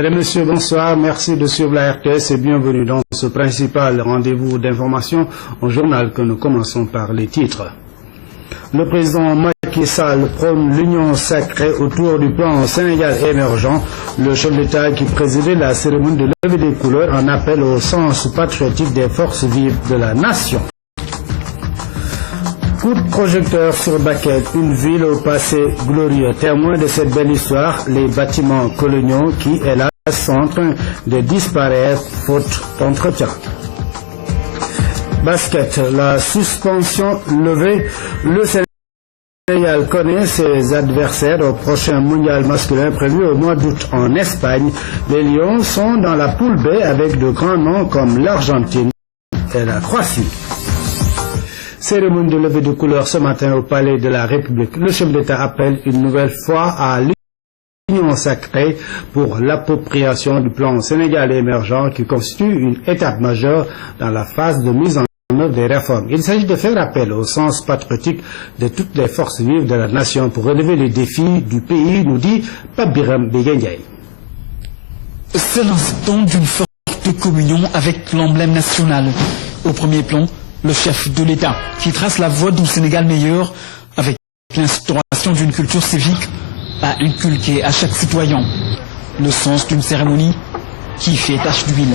Mesdames et messieurs, bonsoir. Merci de suivre la RTS et bienvenue dans ce principal rendez-vous d'information au journal que nous commençons par les titres. Le président Macky Sall prône l'union sacrée autour du plan Sénégal émergent. Le chef d'État qui présidait la cérémonie de levée des couleurs en appelle au sens patriotique des forces vives de la nation. Coup de projecteur sur Bakel, une ville au passé glorieux. Témoin de cette belle histoire, les bâtiments coloniaux qui, hélas, sont en train de disparaître faute d'entretien. Basket, la suspension levée, le Sénégal connaît ses adversaires au prochain mondial masculin prévu au mois d'août en Espagne. Les Lions sont dans la poule B avec de grands noms comme l'Argentine et la Croatie. Cérémonie de levée de couleurs ce matin au Palais de la République. Le chef d'État appelle une nouvelle fois à l'union sacrée pour l'appropriation du plan Sénégal émergent qui constitue une étape majeure dans la phase de mise en œuvre des réformes. Il s'agit de faire appel au sens patriotique de toutes les forces vives de la nation pour relever les défis du pays, nous dit Pape Biram Biguendiaï. C'est l'instant d'une forte communion avec l'emblème national. Au premier plan, le chef de l'État qui trace la voie d'un Sénégal meilleur avec l'instauration d'une culture civique à inculquer à chaque citoyen. Le sens d'une cérémonie qui fait tache d'huile.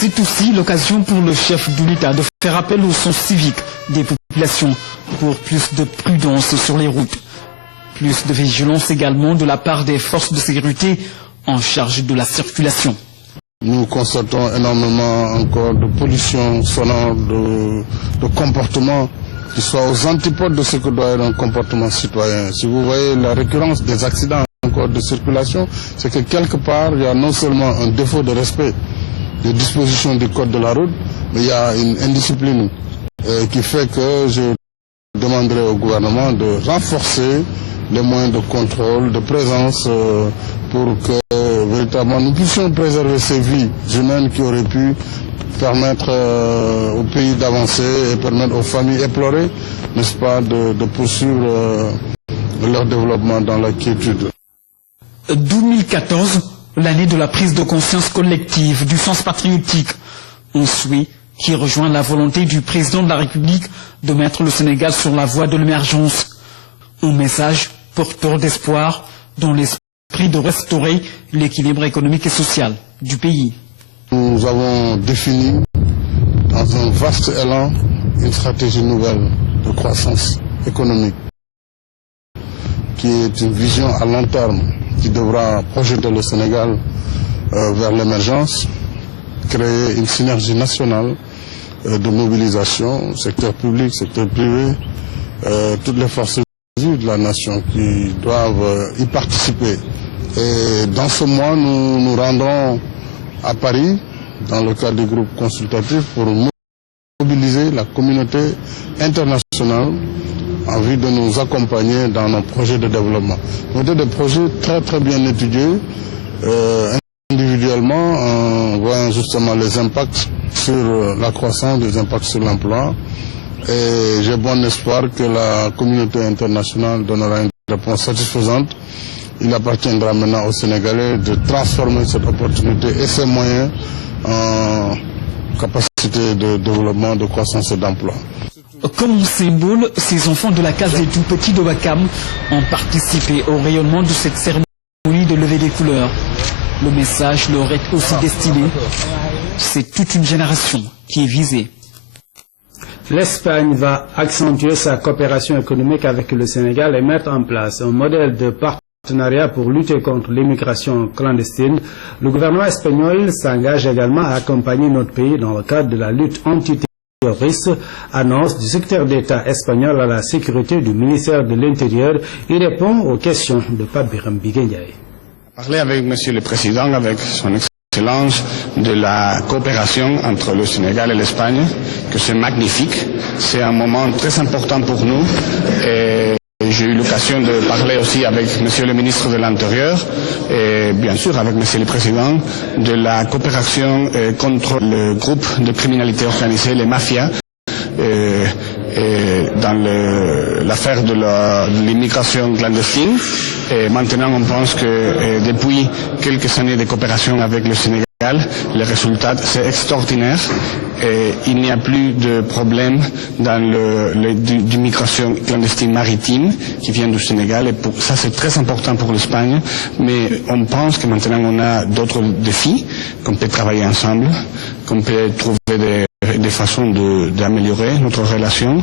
C'est aussi l'occasion pour le chef de l'État de faire appel au sens civique des populations pour plus de prudence sur les routes. Plus de vigilance également de la part des forces de sécurité en charge de la circulation. Nous constatons énormément encore de pollution sonore, de comportements qui soient aux antipodes de ce que doit être un comportement citoyen. Si vous voyez la récurrence des accidents encore de circulation, c'est que quelque part il y a non seulement un défaut de respect des dispositions du code de la route, mais il y a une indiscipline qui fait que je demanderai au gouvernement de renforcer les moyens de contrôle, de présence pour que véritablement nous puissions préserver ces vies humaines qui auraient pu permettre au pays d'avancer et permettre aux familles éplorées, n'est-ce pas, de poursuivre leur développement dans la quiétude. 2014, l'année de la prise de conscience collective du sens patriotique, un souhait qui rejoint la volonté du président de la République de mettre le Sénégal sur la voie de l'émergence. Un message porteur d'espoir dans l'esprit de restaurer l'équilibre économique et social du pays. Nous avons défini dans un vaste élan une stratégie nouvelle de croissance économique qui est une vision à long terme qui devra projeter le Sénégal vers l'émergence, créer une synergie nationale de mobilisation, secteur public, secteur privé, toutes les forces vives de la nation qui doivent y participer. Et dans ce mois, nous nous rendrons à Paris, dans le cadre du groupe consultatif, pour mobiliser la communauté internationale en vue de nous accompagner dans nos projets de développement. C'était des projets très très bien étudiés, individuellement, en voyant justement les impacts sur la croissance, les impacts sur l'emploi. Et j'ai bon espoir que la communauté internationale donnera une réponse satisfaisante. Il appartiendra maintenant aux Sénégalais de transformer cette opportunité et ses moyens en capacité de développement, de croissance et d'emploi. Comme symbole, ces enfants de la case des tout-petits de Wakam ont participé au rayonnement de cette cérémonie de levée des couleurs. Le message leur est aussi destiné. C'est toute une génération qui est visée. L'Espagne va accentuer sa coopération économique avec le Sénégal et mettre en place un modèle de partenariat pour lutter contre l'immigration clandestine. Le gouvernement espagnol s'engage également à accompagner notre pays dans le cadre de la lutte antiterroriste, annonce du secrétaire d'État espagnol à la sécurité du ministère de l'Intérieur. Il répond aux questions de Pape Biram Biguendiaï. Parler avec Monsieur le Président, avec son Excellence, de la coopération entre le Sénégal et l'Espagne, que c'est magnifique. C'est un moment très important pour nous et j'ai eu l'occasion de parler aussi avec Monsieur le ministre de l'Intérieur et bien sûr avec Monsieur le Président de la coopération contre le groupe de criminalité organisée, les mafias, dans l'affaire de l'immigration clandestine. Et maintenant, on pense que depuis quelques années de coopération avec le Sénégal, le résultat c'est extraordinaire et il n'y a plus de problème dans l'immigration clandestine maritime qui vient du Sénégal et ça c'est très important pour l'Espagne, mais on pense que maintenant on a d'autres défis, qu'on peut travailler ensemble, qu'on peut trouver des façons d'améliorer notre relation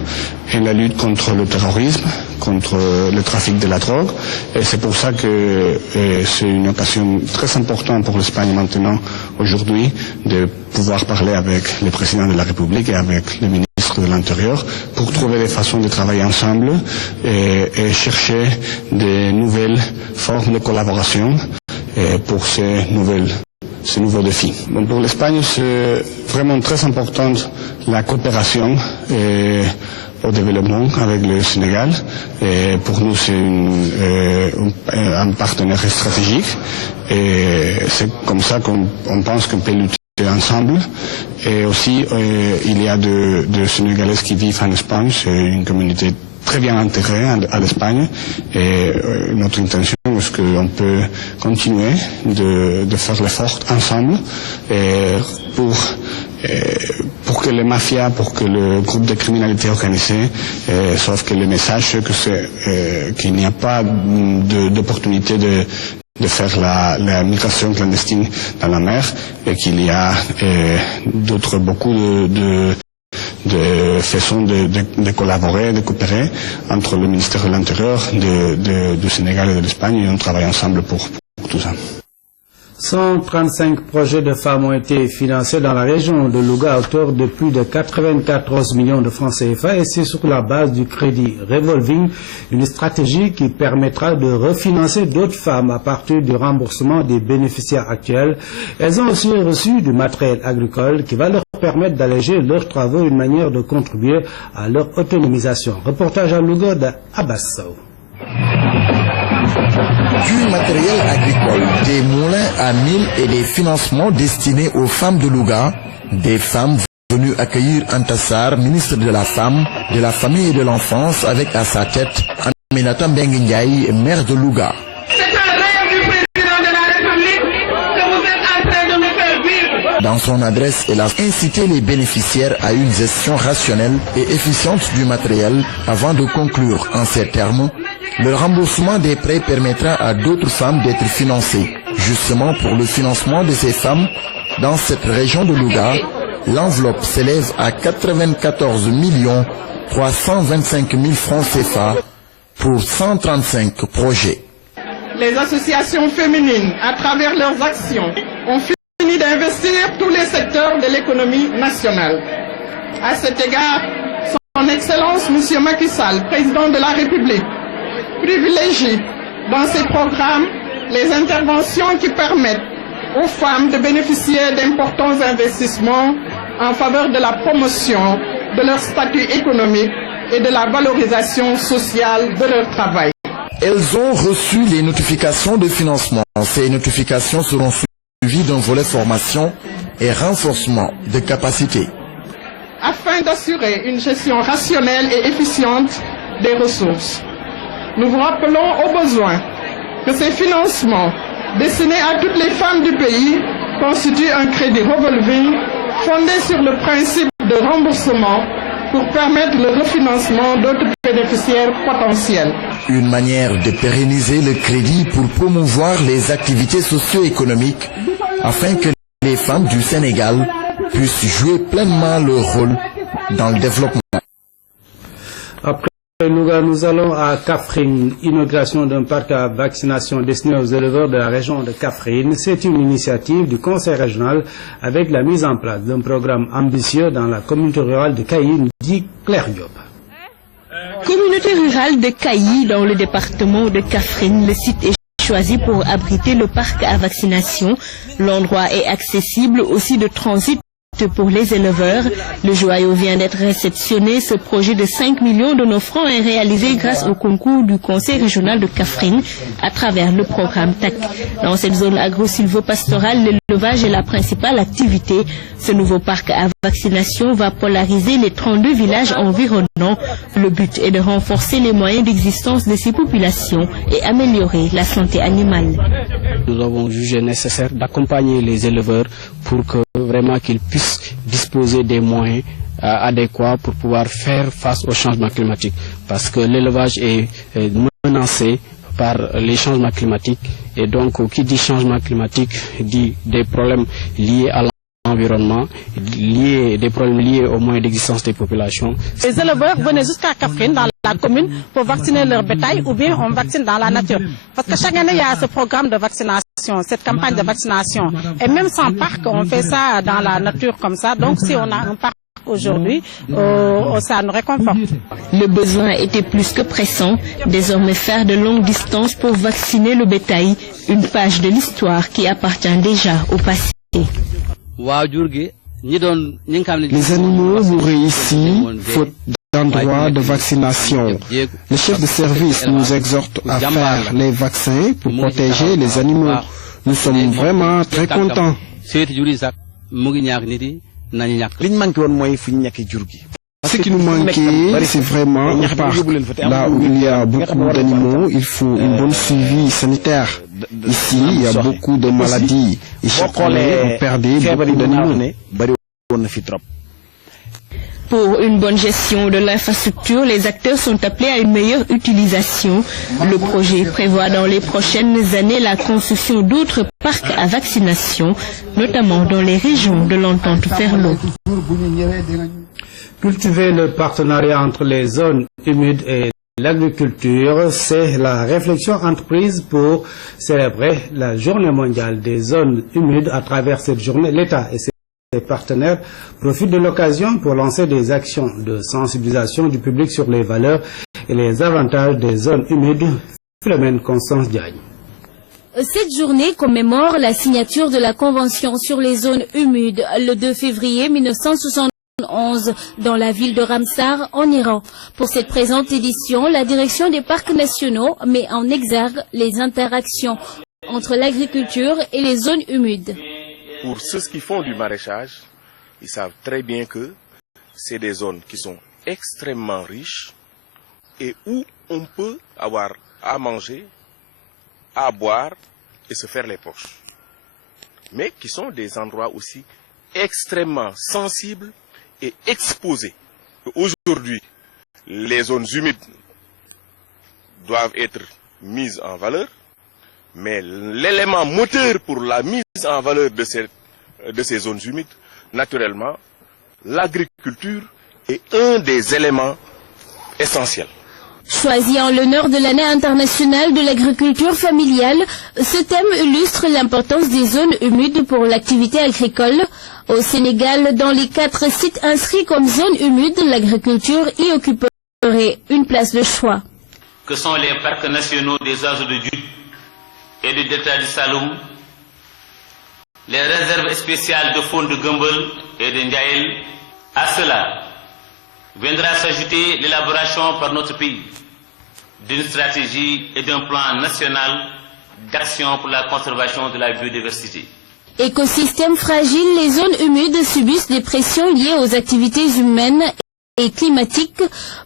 et la lutte contre le terrorisme, contre le trafic de la drogue. Et c'est pour ça que c'est une occasion très importante pour l'Espagne maintenant, aujourd'hui, de pouvoir parler avec le président de la République et avec le ministre de l'Intérieur pour trouver des façons de travailler ensemble et chercher des nouvelles formes de collaboration pour ces nouveaux défis. Bon, pour l'Espagne, c'est vraiment très important la coopération au développement avec le Sénégal. Et pour nous, c'est un partenaire stratégique. Et c'est comme ça qu'on pense qu'on peut lutter ensemble. Et aussi, il y a de Sénégalais qui vivent en Espagne. C'est une communauté très bien intégrée à l'Espagne. Et notre intention est qu'on peut continuer de faire l'effort ensemble pour que les mafias, pour que le groupe de criminalité organisée, sauf que le message c'est qu'il n'y a pas d'opportunité de faire la migration clandestine dans la mer et qu'il y a beaucoup de façons de collaborer, de coopérer entre le ministère de l'Intérieur du Sénégal et de l'Espagne et on travaille ensemble pour tout ça. 135 projets de femmes ont été financés dans la région de Louga à hauteur de plus de 94 millions de francs CFA et c'est sur la base du crédit revolving, une stratégie qui permettra de refinancer d'autres femmes à partir du remboursement des bénéficiaires actuels. Elles ont aussi reçu du matériel agricole qui va leur permettre d'alléger leurs travaux, une manière de contribuer à leur autonomisation. Reportage à Louga d'Abbas Sow. Du matériel agricole, des moulins à mil et des financements destinés aux femmes de Louga, des femmes venues accueillir Anta Sarr, ministre de la Femme, de la Famille et de l'Enfance, avec à sa tête Aminata Mbengue Ndiaye, maire de Louga. C'est un rêve du président de la République que vous êtes en train de nous faire vivre. Dans son adresse, elle a incité les bénéficiaires à une gestion rationnelle et efficiente du matériel avant de conclure en ces termes. Le remboursement des prêts permettra à d'autres femmes d'être financées. Justement pour le financement de ces femmes, dans cette région de Louga, l'enveloppe s'élève à 94 325 000 francs CFA pour 135 projets. Les associations féminines, à travers leurs actions, ont fini d'investir tous les secteurs de l'économie nationale. À cet égard, son Excellence M. Macky Sall, président de la République, privilégie dans ses programmes les interventions qui permettent aux femmes de bénéficier d'importants investissements en faveur de la promotion de leur statut économique et de la valorisation sociale de leur travail. Elles ont reçu les notifications de financement. Ces notifications seront suivies d'un volet formation et renforcement de capacités. Afin d'assurer une gestion rationnelle et efficiente des ressources, nous vous rappelons au besoin que ces financements destinés à toutes les femmes du pays constituent un crédit revolving fondé sur le principe de remboursement pour permettre le refinancement d'autres bénéficiaires potentiels. Une manière de pérenniser le crédit pour promouvoir les activités socio-économiques afin que les femmes du Sénégal puissent jouer pleinement leur rôle dans le développement. Après Louga, nous allons à Kaffrine, inauguration d'un parc à vaccination destiné aux éleveurs de la région de Kaffrine. C'est une initiative du Conseil régional avec la mise en place d'un programme ambitieux dans la communauté rurale de Kayi, dit Claire Diop. Communauté rurale de Kayi dans le département de Kaffrine, le site est choisi pour abriter le parc à vaccination. L'endroit est accessible aussi de transit pour les éleveurs. Le joyau vient d'être réceptionné. Ce projet de 5 millions de nos francs est réalisé grâce au concours du Conseil régional de Kaffrine à travers le programme TAC. Dans cette zone agro-silvopastorale, l'élevage est la principale activité. Ce nouveau parc à vaccination va polariser les 32 villages environnants. Le but est de renforcer les moyens d'existence de ces populations et améliorer la santé animale. Nous avons jugé nécessaire d'accompagner les éleveurs pour que vraiment qu'ils puissent disposer des moyens adéquats pour pouvoir faire face au changement climatique. Parce que l'élevage est menacé par les changements climatiques. Et donc, qui dit changement climatique dit des problèmes liés à l'environnement, des problèmes liés aux moyens d'existence des populations. Les éleveurs venaient jusqu'à Kaffrine, dans la commune, pour vacciner leur bétail, ou bien on vaccine dans la nature. Parce que chaque année, il y a ce programme de vaccination, cette campagne de vaccination. Et même sans parc, on fait ça dans la nature comme ça. Donc, si on a un parc aujourd'hui, ça nous réconforte. Le besoin était plus que pressant. Désormais, faire de longues distances pour vacciner le bétail, une page de l'histoire qui appartient déjà au passé. Les animaux mouraient ici, faute d'endroits de vaccination. Le chef de service nous exhorte à faire les vaccins pour protéger les animaux. Nous sommes vraiment très contents. Ce qui nous manquait, c'est vraiment un parc. Là où il y a beaucoup d'animaux, il faut une bonne suivi sanitaire. Ici, il y a beaucoup de maladies. Et chaque année, on perdait beaucoup d'animaux. Pour une bonne gestion de l'infrastructure, les acteurs sont appelés à une meilleure utilisation. Le projet prévoit dans les prochaines années la construction d'autres parcs à vaccination, notamment dans les régions de l'entente Ferlo. Cultiver le partenariat entre les zones humides et l'agriculture, c'est la réflexion entreprise pour célébrer la journée mondiale des zones humides. À travers cette journée, l'État et ses partenaires profitent de l'occasion pour lancer des actions de sensibilisation du public sur les valeurs et les avantages des zones humides. Philomène Constance Diagne. Cette journée commémore la signature de la Convention sur les zones humides le 2 février 1971 dans la ville de Ramsar en Iran. Pour cette présente édition, la direction des parcs nationaux met en exergue les interactions entre l'agriculture et les zones humides. Pour ceux qui font du maraîchage, ils savent très bien que c'est des zones qui sont extrêmement riches et où on peut avoir à manger, à boire et se faire les poches. Mais qui sont des endroits aussi extrêmement sensibles et exposés. Aujourd'hui, les zones humides doivent être mises en valeur, mais l'élément moteur pour la mise en valeur de ces zones humides, naturellement, l'agriculture est un des éléments essentiels. Choisi en l'honneur de l'année internationale de l'agriculture familiale, ce thème illustre l'importance des zones humides pour l'activité agricole. Au Sénégal, dans les 4 sites inscrits comme zones humides, l'agriculture y occuperait une place de choix. Que sont les parcs nationaux des oiseaux de Djut et du delta du Saloum, les réserves spéciales de faune de Gumbel et de Ndiaïl. À cela viendra s'ajouter l'élaboration par notre pays d'une stratégie et d'un plan national d'action pour la conservation de la biodiversité. Écosystèmes fragiles, les zones humides subissent des pressions liées aux activités humaines et climatiques.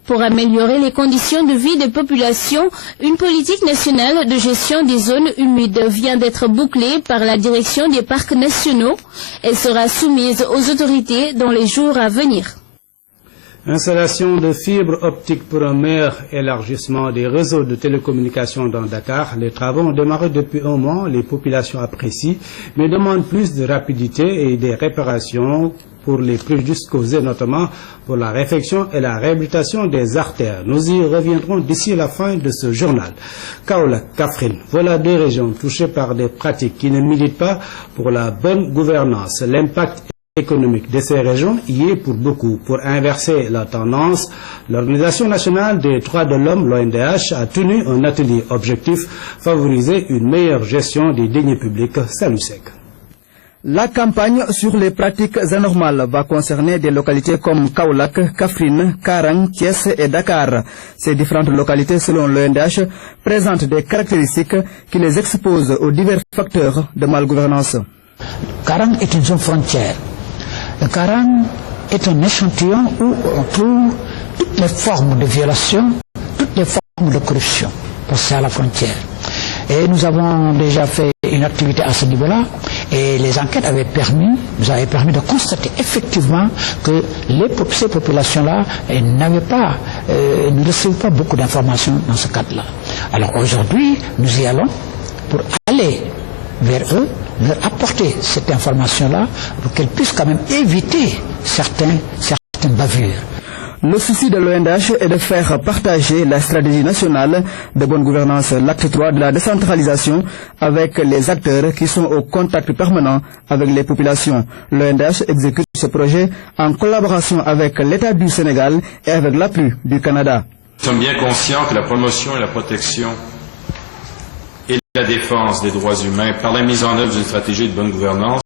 Pour améliorer les conditions de vie des populations, une politique nationale de gestion des zones humides vient d'être bouclée par la direction des parcs nationaux. Elle sera soumise aux autorités dans les jours à venir. Installation de fibres optiques pour un meilleur élargissement des réseaux de télécommunications dans Dakar. Les travaux ont démarré depuis un mois. Les populations apprécient, mais demandent plus de rapidité et des réparations pour les préjudices causés, notamment pour la réfection et la réhabilitation des artères. Nous y reviendrons d'ici la fin de ce journal. Kaolack, Kaffrine, voilà 2 régions touchées par des pratiques qui ne militent pas pour la bonne gouvernance. L'impact économique de ces régions y est pour beaucoup. Pour inverser la tendance, l'Organisation nationale des droits de l'homme, l'ONDH, a tenu un atelier objectif, favoriser une meilleure gestion des deniers publics. Salut Sec. La campagne sur les pratiques anormales va concerner des localités comme Kaolack, Kaffrine, Karang, Thiès et Dakar. Ces différentes localités, selon l'ONDH, présentent des caractéristiques qui les exposent aux divers facteurs de malgouvernance. Karang est une zone frontière. Le Karang est un échantillon où on trouve toutes les formes de violation, toutes les formes de corruption, parce que c'est à la frontière. Et nous avons déjà fait une activité à ce niveau-là et les enquêtes nous avaient permis de constater effectivement que ces populations-là ne recevaient pas beaucoup d'informations dans ce cadre-là. Alors aujourd'hui, nous y allons pour aller vers eux, leur apporter cette information-là pour qu'elles puissent quand même éviter certaines bavures. Le souci de l'ONDH est de faire partager la stratégie nationale de bonne gouvernance, l'acte 3 de la décentralisation, avec les acteurs qui sont au contact permanent avec les populations. L'ONDH exécute ce projet en collaboration avec l'État du Sénégal et avec l'appui du Canada. Nous sommes bien conscients que la promotion et la protection et la défense des droits humains par la mise en œuvre d'une stratégie de bonne gouvernance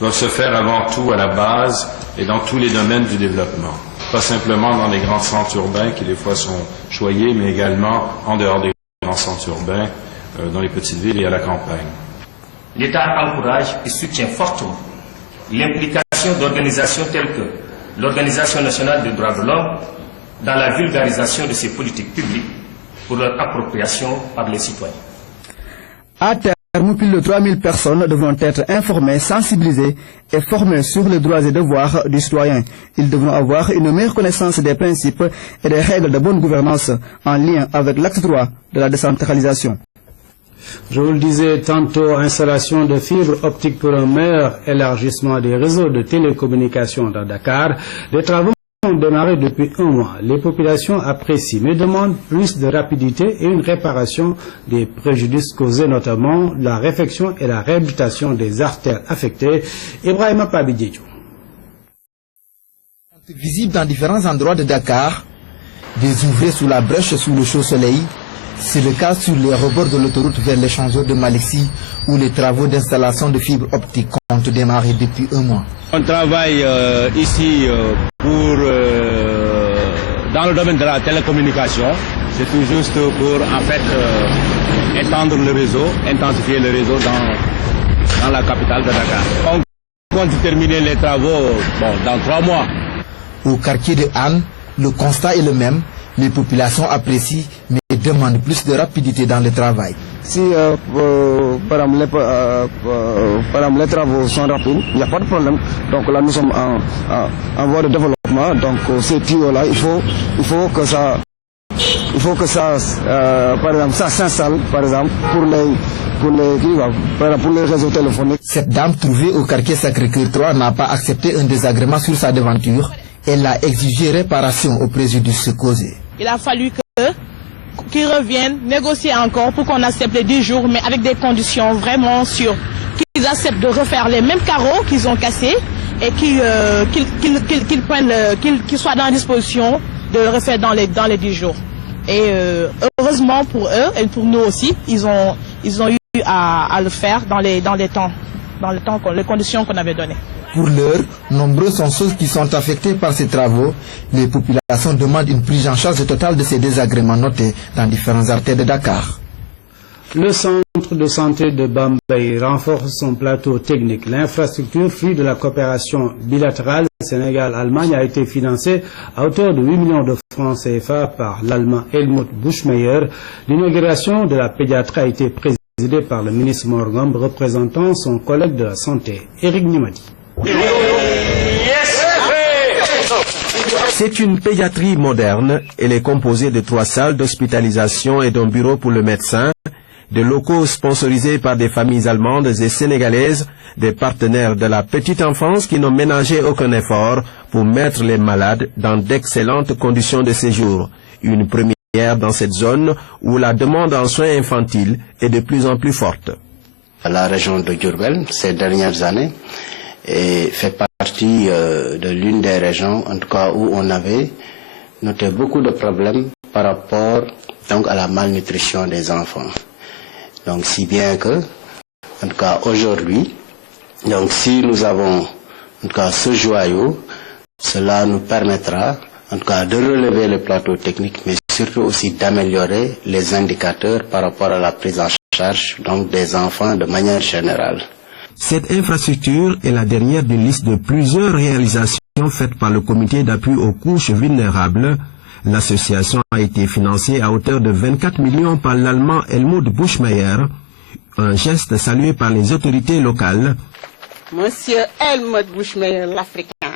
doivent se faire avant tout à la base et dans tous les domaines du développement. Pas simplement dans les grands centres urbains qui des fois sont choyés, mais également en dehors des grands centres urbains, dans les petites villes et à la campagne. L'État encourage et soutient fortement l'implication d'organisations telles que l'Organisation nationale des droits de l'homme dans la vulgarisation de ces politiques publiques pour leur appropriation par les citoyens. À terme, plus de 3000 personnes devront être informées, sensibilisées et formées sur les droits et devoirs du citoyen. Ils devront avoir une meilleure connaissance des principes et des règles de bonne gouvernance en lien avec l'acte 3 de la décentralisation. Je vous le disais tantôt, installation de fibres optiques pour un meilleur élargissement des réseaux de télécommunications dans Dakar. Les travaux ont démarré depuis un mois. Les populations apprécient mais demandent plus de rapidité et une réparation des préjudices causés, notamment la réfection et la réhabilitation des artères affectées. Ibrahima Pabidjedjou. Visible dans différents endroits de Dakar, des ouvriers sous la brèche sous le chaud soleil. C'est le cas sur les rebords de l'autoroute vers l'échangeur de Malixi, où les travaux d'installation de fibres optiques ont démarré depuis un mois. On travaille ici dans le domaine de la télécommunication. C'est tout juste pour en fait étendre le réseau, intensifier le réseau dans la capitale de Dakar. On compte terminer les travaux dans 3 mois. Au quartier de Anne, le constat est le même. Les populations apprécient mais demandent plus de rapidité dans le travail. Si par exemple, les travaux sont rapides, il n'y a pas de problème. Donc là nous sommes en voie de développement. Donc ces tuyaux-là, il faut que ça par exemple, ça s'installe par exemple pour les réseaux téléphoniques. Cette dame trouvée au quartier Sacré-Cœur 3 n'a pas accepté un désagrément sur sa devanture. Elle a exigé réparation au préjudice causé. Il a fallu qu'ils reviennent négocier encore pour qu'on accepte les 10 jours, mais avec des conditions vraiment sûres. Qu'ils acceptent de refaire les mêmes carreaux qu'ils ont cassés et qu'ils soient dans la disposition de le refaire dans les 10 jours. Et heureusement pour eux et pour nous aussi, ils ont eu à le faire dans les conditions qu'on avait données. Pour l'heure, nombreux sont ceux qui sont affectés par ces travaux. Les populations demandent une prise en charge totale de ces désagréments notés dans différentes artères de Dakar. Le centre de santé de Bambey renforce son plateau technique. L'infrastructure, fruit de la coopération bilatérale Sénégal-Allemagne, a été financée à hauteur de 8 millions de francs CFA par l'Allemand Helmut Buschmeyer. L'inauguration de la pédiatrie a été présidée par le ministre Morgom, représentant son collègue de la santé, Eric Nimadi. C'est une pédiatrie moderne. Elle est composée de 3 salles d'hospitalisation et d'un bureau pour le médecin, de locaux sponsorisés par des familles allemandes et sénégalaises, des partenaires de la petite enfance qui n'ont ménagé aucun effort pour mettre les malades dans d'excellentes conditions de séjour. Une première dans cette zone où la demande en soins infantiles est de plus en plus forte. La région de Diourbel, ces dernières années, fait partie de l'une des régions, en tout cas où on avait noté beaucoup de problèmes par rapport donc à la malnutrition des enfants. Donc si bien que, en tout cas aujourd'hui, Donc si nous avons en tout cas ce joyau, cela nous permettra en tout cas de relever le plateau technique, mais surtout aussi d'améliorer les indicateurs par rapport à la prise en charge donc des enfants de manière générale. Cette infrastructure est la dernière d'une liste de plusieurs réalisations faites par le comité d'appui aux couches vulnérables. L'association a été financée à hauteur de 24 millions par l'Allemand Helmut Buschmeyer, un geste salué par les autorités locales. Monsieur Helmut Buschmeyer, l'Africain,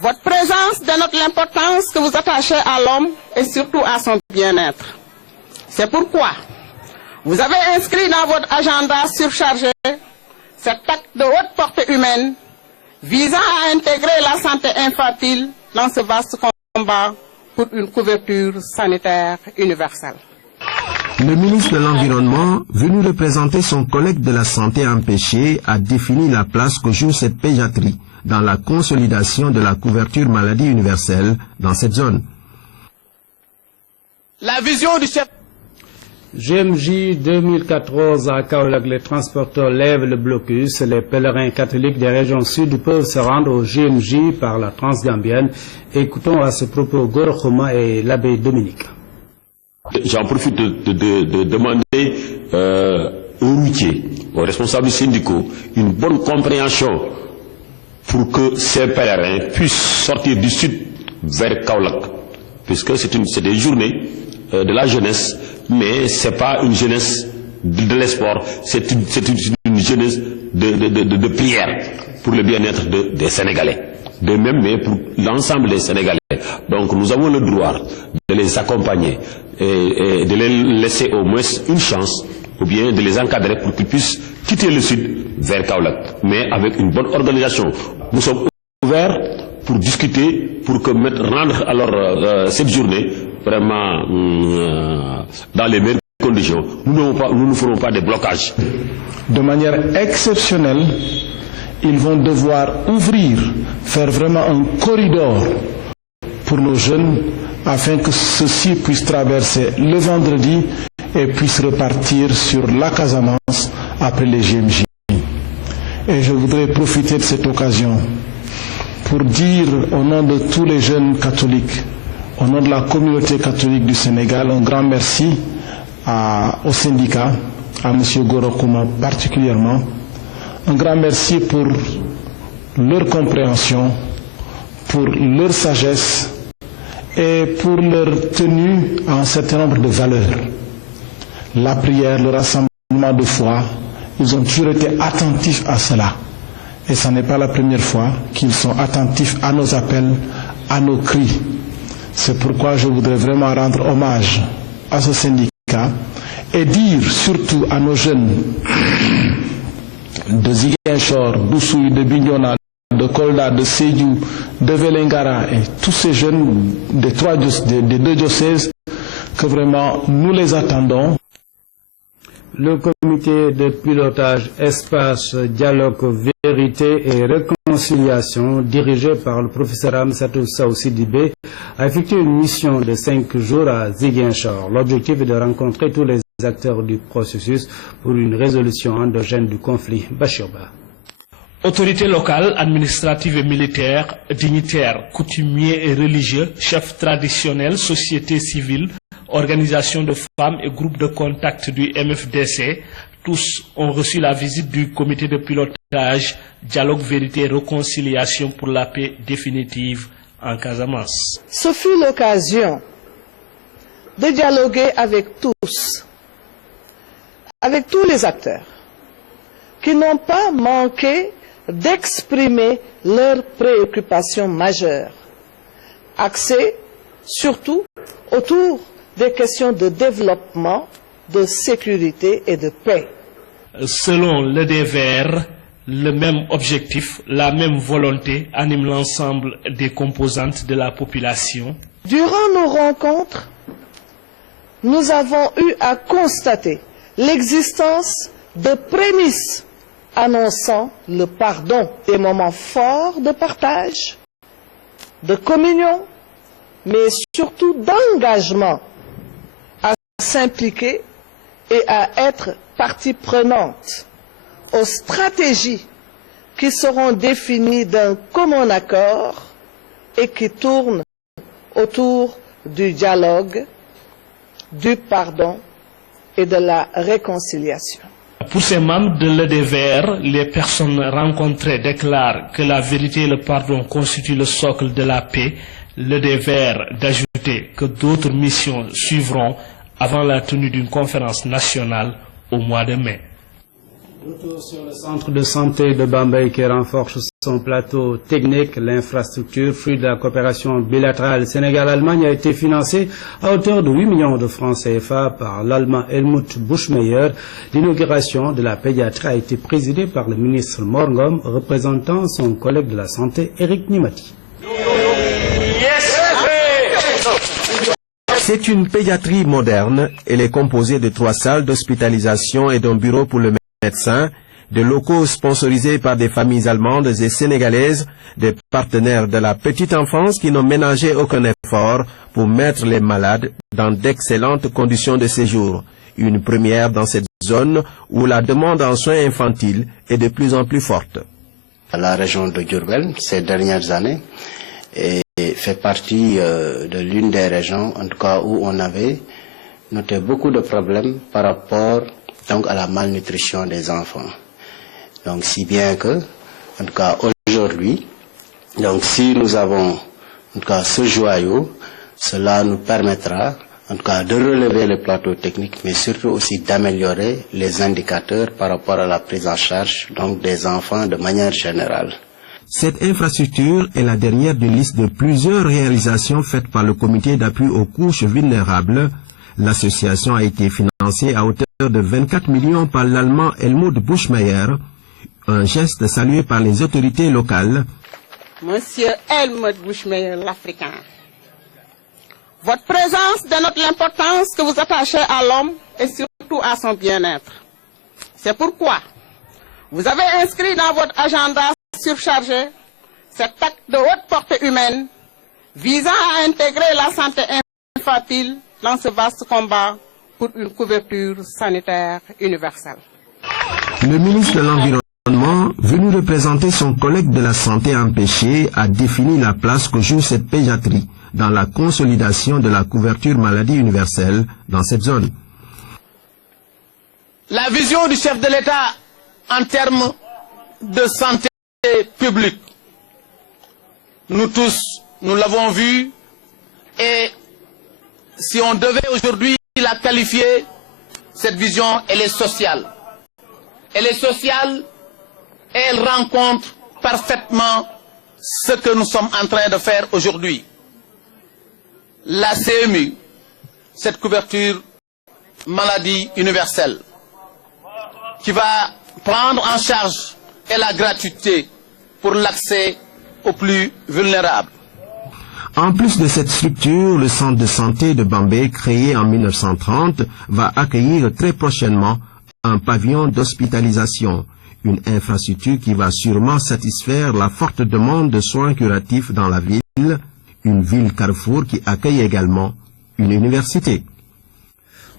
votre présence dénote l'importance que vous attachez à l'homme et surtout à son bien-être. C'est pourquoi vous avez inscrit dans votre agenda surchargé cet acte de haute portée humaine visant à intégrer la santé infantile dans ce vaste combat pour une couverture sanitaire universelle. Le ministre de l'Environnement, venu représenter son collègue de la santé empêché, a défini la place que joue cette pédiatrie dans la consolidation de la couverture maladie universelle dans cette zone. La vision du chef GMJ 2014 à Kaolack, les transporteurs lèvent le blocus. Les pèlerins catholiques des régions sud peuvent se rendre au GMJ par la Transgambienne. Écoutons à ce propos Goro Khouma et l'abbé Dominique. J'en profite de demander aux routiers, aux responsables syndicaux, une bonne compréhension pour que ces pèlerins puissent sortir du sud vers Kaolack, puisque c'est des journées de la jeunesse, mais ce n'est pas une jeunesse de l'espoir, c'est une jeunesse de prière pour le bien-être des Sénégalais. De même, mais pour l'ensemble des Sénégalais. Donc nous avons le droit de les accompagner et de les laisser au moins une chance, ou bien de les encadrer pour qu'ils puissent quitter le sud vers Kaolack, mais avec une bonne organisation. Nous sommes ouverts pour discuter, pour que rendre alors cette journée vraiment dans les meilleures conditions. Nous ne ferons pas de blocage. De manière exceptionnelle, ils vont devoir faire vraiment un corridor pour nos jeunes afin que ceux-ci puissent traverser le vendredi et puissent repartir sur la Casamance après les GMJ. Et je voudrais profiter de cette occasion pour dire au nom de tous les jeunes catholiques, au nom de la communauté catholique du Sénégal, un grand merci au syndicat, à M. Goro Khouma particulièrement, un grand merci pour leur compréhension, pour leur sagesse et pour leur tenue à un certain nombre de valeurs. La prière, le rassemblement de foi, ils ont toujours été attentifs à cela. Et ce n'est pas la première fois qu'ils sont attentifs à nos appels, à nos cris. C'est pourquoi je voudrais vraiment rendre hommage à ce syndicat et dire surtout à nos jeunes de Ziguinchor, d'Oussouye, de Bignona, de Kolda, de Sédhiou, de Vélingara et tous ces jeunes des deux diocèses que vraiment nous les attendons. Le comité de pilotage Espace, Dialogue, Vérité et Réconciliation, dirigé par le professeur Amsatou Sow Sidibé, a effectué une mission de 5 jours à Ziguinchor. L'objectif est de rencontrer tous les acteurs du processus pour une résolution endogène du conflit. Bachirba. Autorités locales, administratives et militaires, dignitaires, coutumiers et religieux, chefs traditionnels, sociétés civiles, organisations de femmes et groupes de contact du MFDC, tous ont reçu la visite du comité de pilotage Dialogue, Vérité et Réconciliation pour la paix définitive en Casamance. Ce fut l'occasion de dialoguer avec tous les acteurs qui n'ont pas manqué d'exprimer leurs préoccupations majeures, axées surtout autour des questions de développement, de sécurité et de paix. Selon le DVR, le même objectif, la même volonté anime l'ensemble des composantes de la population. Durant nos rencontres, nous avons eu à constater l'existence de prémices annonçant le pardon, des moments forts de partage, de communion, mais surtout d'engagement à s'impliquer et à être partie prenante aux stratégies qui seront définies d'un commun accord et qui tournent autour du dialogue, du pardon et de la réconciliation. Pour ces membres de l'EDVR, les personnes rencontrées déclarent que la vérité et le pardon constituent le socle de la paix. L'EDVR d'ajouter que d'autres missions suivront avant la tenue d'une conférence nationale au mois de mai. Retour sur le centre de santé de Bambey qui renforce son plateau technique. L'infrastructure, fruit de la coopération bilatérale Sénégal-Allemagne, a été financée à hauteur de 8 millions de francs CFA par l'Allemand Helmut Buschmeyer. L'inauguration de la pédiatrie a été présidée par le ministre Morgom, représentant son collègue de la santé, Eric Nimati. C'est une pédiatrie moderne. Elle est composée de 3 salles d'hospitalisation et d'un bureau pour le médecin, de locaux sponsorisés par des familles allemandes et sénégalaises, des partenaires de la petite enfance qui n'ont ménagé aucun effort pour mettre les malades dans d'excellentes conditions de séjour. Une première dans cette zone où la demande en soins infantiles est de plus en plus forte. La région de Diourbel, ces dernières années, fait partie de l'une des régions, en tout cas où on avait noté beaucoup de problèmes par rapport donc à la malnutrition des enfants. Donc si bien que, en tout cas aujourd'hui, donc si nous avons en tout cas ce joyau, cela nous permettra en tout cas de relever le plateau technique, mais surtout aussi d'améliorer les indicateurs par rapport à la prise en charge donc des enfants de manière générale. Cette infrastructure est la dernière d'une liste de plusieurs réalisations faites par le comité d'appui aux couches vulnérables. L'association a été financée à hauteur de 24 millions par l'Allemand Helmut Buschmeyer, un geste salué par les autorités locales. Monsieur Helmut Buschmeyer, l'Africain, votre présence dénote l'importance que vous attachez à l'homme et surtout à son bien-être. C'est pourquoi vous avez inscrit dans votre agenda surchargé cet acte de haute portée humaine visant à intégrer la santé infantile dans ce vaste combat pour une couverture sanitaire universelle. Le ministre de l'Environnement, venu représenter son collègue de la santé empêché, a défini la place que joue cette pédiatrie dans la consolidation de la couverture maladie universelle dans cette zone. La vision du chef de l'État en termes de santé publique, nous tous, nous l'avons vu, et si on devait aujourd'hui la qualifier, cette vision, elle est sociale. Elle est sociale et elle rencontre parfaitement ce que nous sommes en train de faire aujourd'hui. La CMU, cette couverture maladie universelle, qui va prendre en charge et la gratuité pour l'accès aux plus vulnérables. En plus de cette structure, le centre de santé de Bambey, créé en 1930, va accueillir très prochainement un pavillon d'hospitalisation, une infrastructure qui va sûrement satisfaire la forte demande de soins curatifs dans la ville, une ville carrefour qui accueille également une université.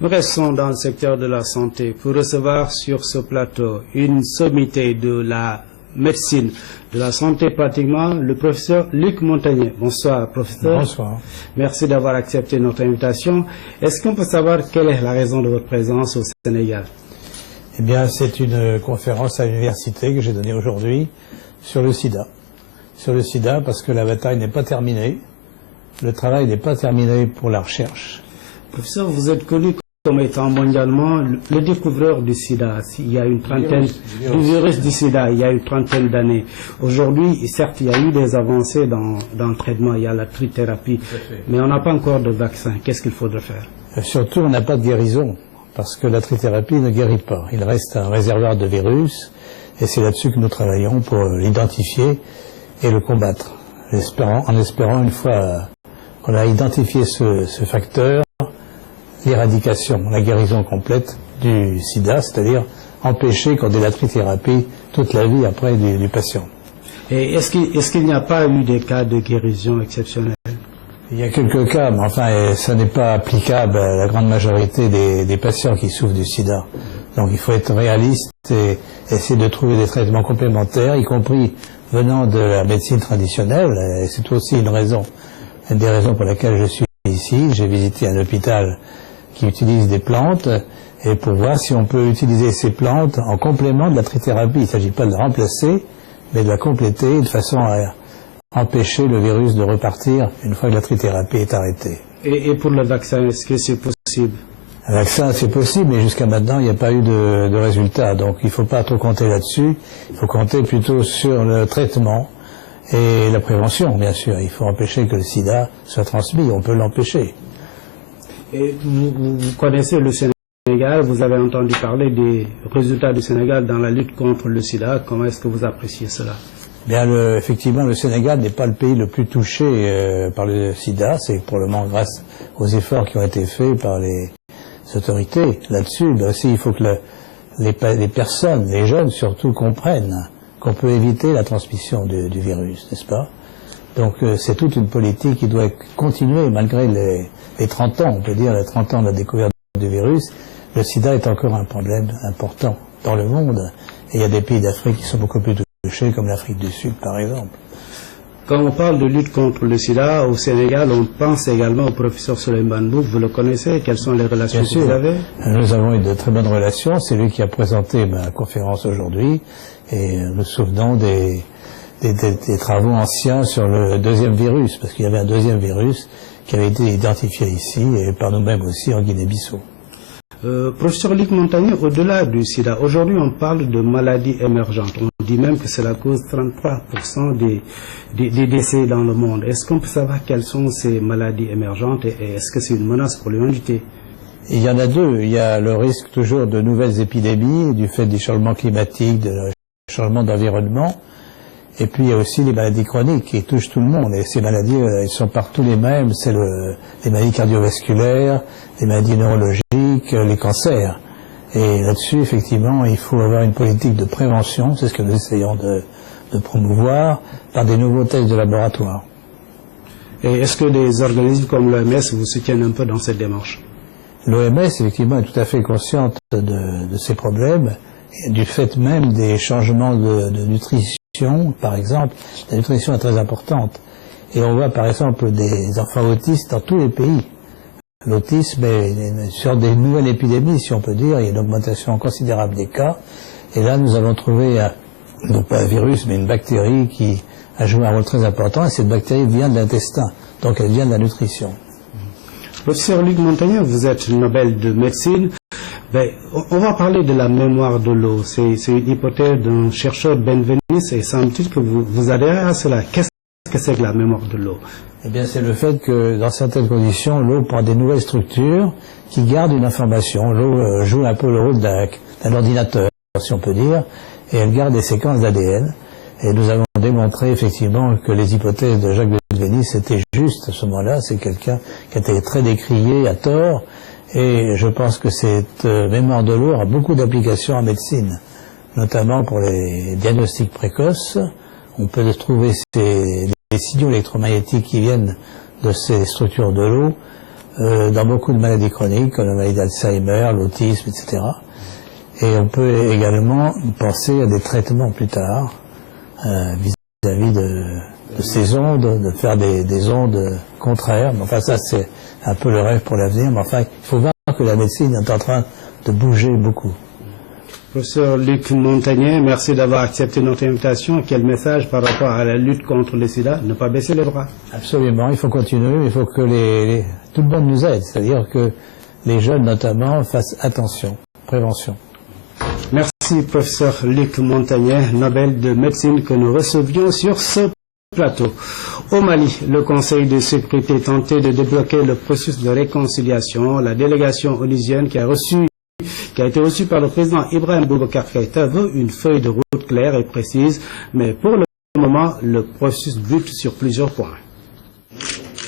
Nous restons dans le secteur de la santé pour recevoir sur ce plateau une sommité de la médecine, de la santé pratiquement, le professeur Luc Montagnier. Bonsoir, professeur. Bonsoir. Merci d'avoir accepté notre invitation. Est-ce qu'on peut savoir quelle est la raison de votre présence au Sénégal? Eh bien, c'est une conférence à l'université que j'ai donnée aujourd'hui sur le sida. Sur le sida, parce que la bataille n'est pas terminée, le travail n'est pas terminé pour la recherche. Professeur, vous êtes connu comme étant mondialement le découvreur du sida. Il y a une trentaine, du virus du sida, il y a une trentaine d'années. Aujourd'hui, certes, il y a eu des avancées dans le traitement, il y a la trithérapie, mais on n'a pas encore de vaccin. Qu'est-ce qu'il faudrait faire? Surtout, on n'a pas de guérison, parce que la trithérapie ne guérit pas. Il reste un réservoir de virus, et c'est là-dessus que nous travaillons pour l'identifier et le combattre. En espérant, une fois qu'on a identifié ce facteur, l'éradication, la guérison complète du sida, c'est-à-dire empêcher qu'on ait la trithérapie toute la vie après du patient. Et est-ce qu'il n'y a pas eu des cas de guérison exceptionnels? Il y a quelques cas, mais enfin, ça n'est pas applicable à la grande majorité des patients qui souffrent du sida. Donc il faut être réaliste et essayer de trouver des traitements complémentaires, y compris venant de la médecine traditionnelle. Et c'est aussi une des raisons pour lesquelles je suis ici. J'ai visité un hôpital qui utilise des plantes, et pour voir si on peut utiliser ces plantes en complément de la trithérapie. Il ne s'agit pas de la remplacer, mais de la compléter de façon à empêcher le virus de repartir une fois que la trithérapie est arrêtée. Et pour le vaccin, est-ce que c'est possible? Un vaccin, c'est possible, mais jusqu'à maintenant, il n'y a pas eu de résultat. Donc il ne faut pas trop compter là-dessus. Il faut compter plutôt sur le traitement et la prévention, bien sûr. Il faut empêcher que le sida soit transmis. On peut l'empêcher. Et vous connaissez le Sénégal, vous avez entendu parler des résultats du Sénégal dans la lutte contre le sida. Comment est-ce que vous appréciez cela? Bien, effectivement, le Sénégal n'est pas le pays le plus touché par le sida. C'est pour le moment grâce aux efforts qui ont été faits par les autorités là-dessus. Mais aussi, il faut que les personnes, les jeunes surtout, comprennent qu'on peut éviter la transmission du virus, n'est-ce pas? Donc c'est toute une politique qui doit continuer malgré les 30 ans, on peut dire les 30 ans de la découverte du virus. Le sida est encore un problème important dans le monde. Et il y a des pays d'Afrique qui sont beaucoup plus touchés, comme l'Afrique du Sud par exemple. Quand on parle de lutte contre le sida au Sénégal, on pense également au professeur Souleymane Mboup. Vous le connaissez? Quelles sont les relations que vous avez? Nous avons eu de très bonnes relations. C'est lui qui a présenté ma conférence aujourd'hui. Et nous souvenons des travaux anciens sur le deuxième virus, parce qu'il y avait un deuxième virus qui avait été identifié ici et par nous-mêmes aussi en Guinée-Bissau. Professeur Luc Montagnier, au-delà du sida, aujourd'hui on parle de maladies émergentes. On dit même que c'est la cause de 33% des décès dans le monde. Est-ce qu'on peut savoir quelles sont ces maladies émergentes et est-ce que c'est une menace pour l'humanité? Il y en a deux. Il y a le risque toujours de nouvelles épidémies du fait du changement climatique, du changement d'environnement. Et puis il y a aussi les maladies chroniques qui touchent tout le monde. Et ces maladies, elles sont partout les mêmes. C'est les maladies cardiovasculaires, les maladies neurologiques, les cancers. Et là-dessus, effectivement, il faut avoir une politique de prévention. C'est ce que nous essayons de promouvoir par des nouveaux tests de laboratoire. Et est-ce que des organismes comme l'OMS vous soutiennent un peu dans cette démarche? L'OMS, effectivement, est tout à fait consciente de ces problèmes, et du fait même des changements de nutrition. Par exemple, la nutrition est très importante. Et on voit par exemple des enfants autistes dans tous les pays. L'autisme est sur des nouvelles épidémies, si on peut dire. Il y a une augmentation considérable des cas. Et là, nous avons trouvé, non pas un virus, mais une bactérie qui a joué un rôle très important. Et cette bactérie vient de l'intestin. Donc elle vient de la nutrition. Professeur Luc Montagnier, vous êtes Nobel de médecine. On va parler de la mémoire de l'eau. C'est une hypothèse d'un chercheur Benveniste et semble-t-il que vous adhérez à cela. Qu'est-ce que c'est que la mémoire de l'eau? Eh bien, c'est le fait que dans certaines conditions, l'eau prend des nouvelles structures qui gardent une information. L'eau joue un peu le rôle d'un ordinateur, si on peut dire, et elle garde des séquences d'ADN. Et nous avons démontré effectivement que les hypothèses de Jacques Benveniste étaient justes à ce moment-là. C'est quelqu'un qui a été très décrié à tort. Et je pense que cette mémoire de l'eau a beaucoup d'applications en médecine, notamment pour les diagnostics précoces. On peut trouver des signaux électromagnétiques qui viennent de ces structures de l'eau dans beaucoup de maladies chroniques, comme la maladie d'Alzheimer, l'autisme, etc. Et on peut également penser à des traitements plus tard vis-à-vis de ces ondes, de faire des ondes contraires. Mais enfin, ça, c'est un peu le rêve pour l'avenir. Mais enfin, il faut voir que la médecine est en train de bouger beaucoup. Professeur Luc Montagnier, merci d'avoir accepté notre invitation. Quel message par rapport à la lutte contre le sida? Ne pas baisser les bras. Absolument, il faut continuer, mais il faut que tout le monde nous aide. C'est-à-dire que les jeunes, notamment, fassent attention, prévention. Merci, professeur Luc Montagnier, Nobel de médecine, que nous recevions sur ce plateau. Au Mali, le Conseil de sécurité tentait de débloquer le processus de réconciliation. La délégation onusienne qui a été reçue par le président Ibrahim Boubacar Keïta veut une feuille de route claire et précise, mais pour le moment, le processus bute sur plusieurs points.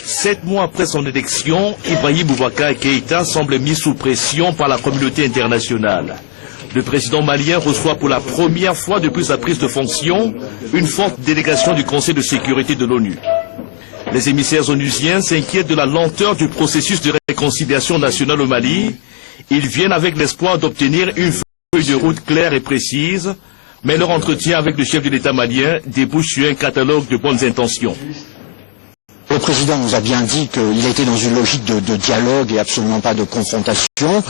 7 mois après son élection, Ibrahim Boubacar Keïta semble mis sous pression par la communauté internationale. Le président malien reçoit pour la première fois depuis sa prise de fonction une forte délégation du Conseil de sécurité de l'ONU. Les émissaires onusiens s'inquiètent de la lenteur du processus de réconciliation nationale au Mali. Ils viennent avec l'espoir d'obtenir une feuille de route claire et précise, mais leur entretien avec le chef de l'État malien débouche sur un catalogue de bonnes intentions. Le président nous a bien dit qu'il était dans une logique de dialogue et absolument pas de confrontation.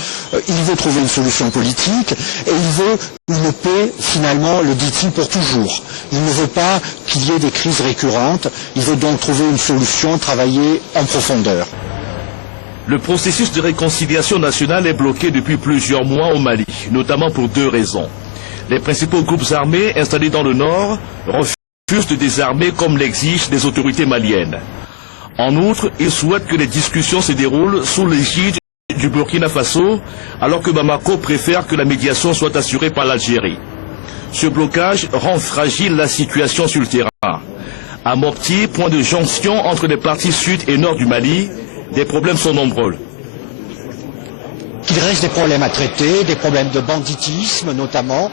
Il veut trouver une solution politique et il veut une paix, finalement, le dit-il, pour toujours. Il ne veut pas qu'il y ait des crises récurrentes. Il veut donc trouver une solution, travailler en profondeur. Le processus de réconciliation nationale est bloqué depuis plusieurs mois au Mali, notamment pour deux raisons. Les principaux groupes armés installés dans le nord refusent de désarmer comme l'exigent les autorités maliennes. En outre, ils souhaitent que les discussions se déroulent sous l'égide du Burkina Faso, alors que Bamako préfère que la médiation soit assurée par l'Algérie. Ce blocage rend fragile la situation sur le terrain. À Mopti, point de jonction entre les parties sud et nord du Mali, des problèmes sont nombreux. Il reste des problèmes à traiter, des problèmes de banditisme notamment.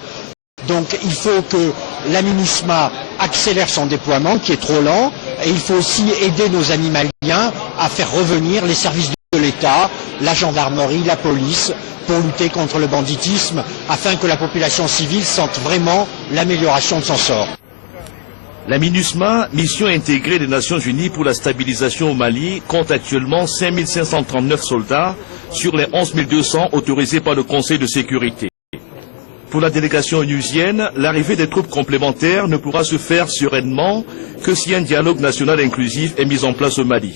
Donc il faut que la MINUSMA accélère son déploiement qui est trop lent et il faut aussi aider nos amis maliens à faire revenir les services de l'État, la gendarmerie, la police pour lutter contre le banditisme afin que la population civile sente vraiment l'amélioration de son sort. La MINUSMA, mission intégrée des Nations Unies pour la stabilisation au Mali, compte actuellement 5539 soldats sur les 11 200 autorisés par le Conseil de sécurité. Pour la délégation onusienne, l'arrivée des troupes complémentaires ne pourra se faire sereinement que si un dialogue national inclusif est mis en place au Mali.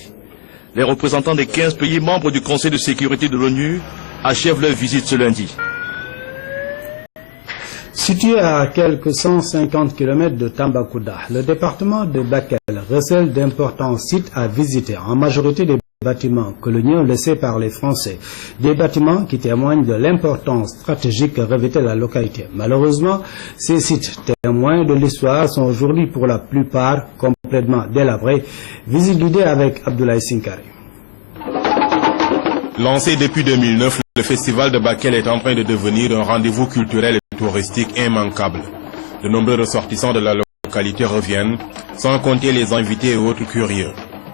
Les représentants des 15 pays membres du Conseil de sécurité de l'ONU achèvent leur visite ce lundi. Situé à quelques 150 km de Tambacounda, le département de Bakel recèle d'importants sites à visiter, en majorité des bâtiments coloniaux laissés par les Français. Des bâtiments qui témoignent de l'importance stratégique que revêtait la localité. Malheureusement, ces sites témoins de l'histoire sont aujourd'hui pour la plupart complètement délabrés. Visite guidée avec Abdoulaye Sinkari. Lancé depuis 2009, le festival de Bakel est en train de devenir un rendez-vous culturel et touristique immanquable. De nombreux ressortissants de la localité reviennent, sans compter les invités et autres curieux,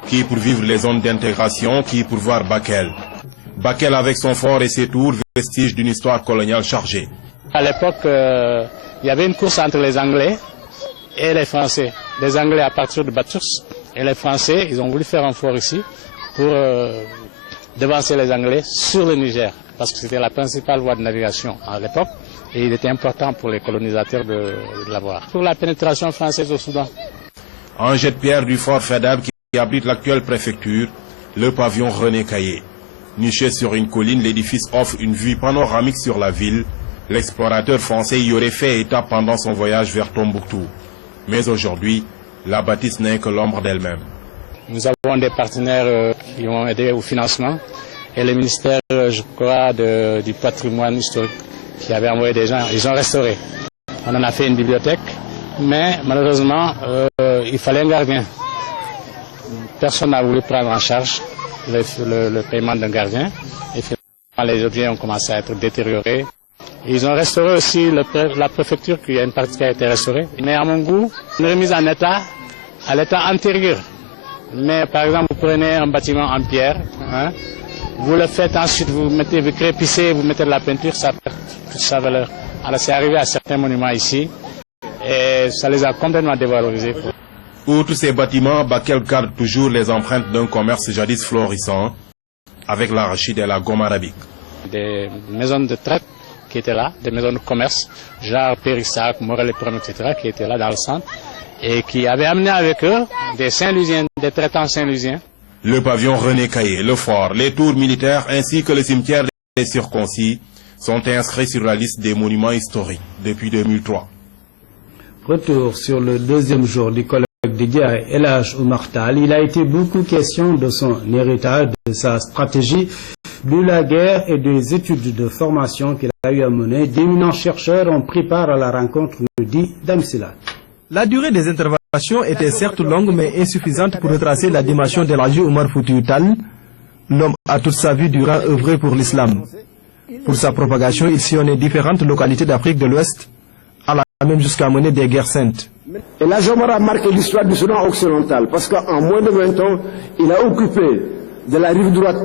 qui pour vivre les zones d'intégration, qui pour voir Bakel. Bakel avec son fort et ses tours, vestige d'une histoire coloniale chargée. À l'époque, il y avait une course entre les Anglais et les Français. Les Anglais à partir de Bathurst et les Français, ils ont voulu faire un fort ici pour devancer les Anglais sur le Niger, parce que c'était la principale voie de navigation à l'époque et il était important pour les colonisateurs de l'avoir. Pour la pénétration française au Soudan. En jet de pierre du fort Faidherbe qui abrite l'actuelle préfecture, le pavillon René Caillé. Niché sur une colline, l'édifice offre une vue panoramique sur la ville. L'explorateur français y aurait fait étape pendant son voyage vers Tombouctou. Mais aujourd'hui, la bâtisse n'est que l'ombre d'elle-même. Nous avons des partenaires qui ont aidé au financement et le ministère, je crois, du patrimoine historique qui avait envoyé des gens, ils ont restauré. On en a fait une bibliothèque, mais malheureusement, il fallait un gardien. Personne n'a voulu prendre en charge le paiement d'un gardien et finalement les objets ont commencé à être détériorés. Ils ont restauré aussi la préfecture, il y a une partie qui a été restaurée, mais à mon goût, une remise en état à l'état antérieur. Mais par exemple, vous prenez un bâtiment en pierre, hein, vous le faites ensuite, vous crépissez, vous mettez de la peinture, ça perd toute sa valeur. Alors c'est arrivé à certains monuments ici et ça les a complètement dévalorisés. Outre ces bâtiments, Bakel garde toujours les empreintes d'un commerce jadis florissant avec l'arachide et la gomme arabique. Des maisons de traite qui étaient là, des maisons de commerce, genre Périssac, Morel-les-Premiers, etc., qui étaient là dans le centre et qui avaient amené avec eux des Saint-Louisiens, des traitants Saint-Louisiens. Le pavillon René Caillé, le fort, les tours militaires ainsi que le cimetière des circoncis sont inscrits sur la liste des monuments historiques depuis 2003. Retour sur le deuxième jour du colloque dédié à El Hadj Oumar Tall. Il a été beaucoup question de son héritage, de sa stratégie, de la guerre et des études de formation qu'il a eu à mener. D'éminents chercheurs ont pris part à la rencontre, nous dit Damsila. La durée des interventions était certes longue mais insuffisante pour retracer la dimension d'El Hadji Oumar Foutiyou Tall. L'homme a toute sa vie durant œuvré pour l'islam. Pour sa propagation, il sillonnait différentes localités d'Afrique de l'Ouest, allant même jusqu'à mener des guerres saintes. El Hadji Oumar a marqué l'histoire du Soudan occidental parce qu'en moins de 20 ans, il a occupé de la rive droite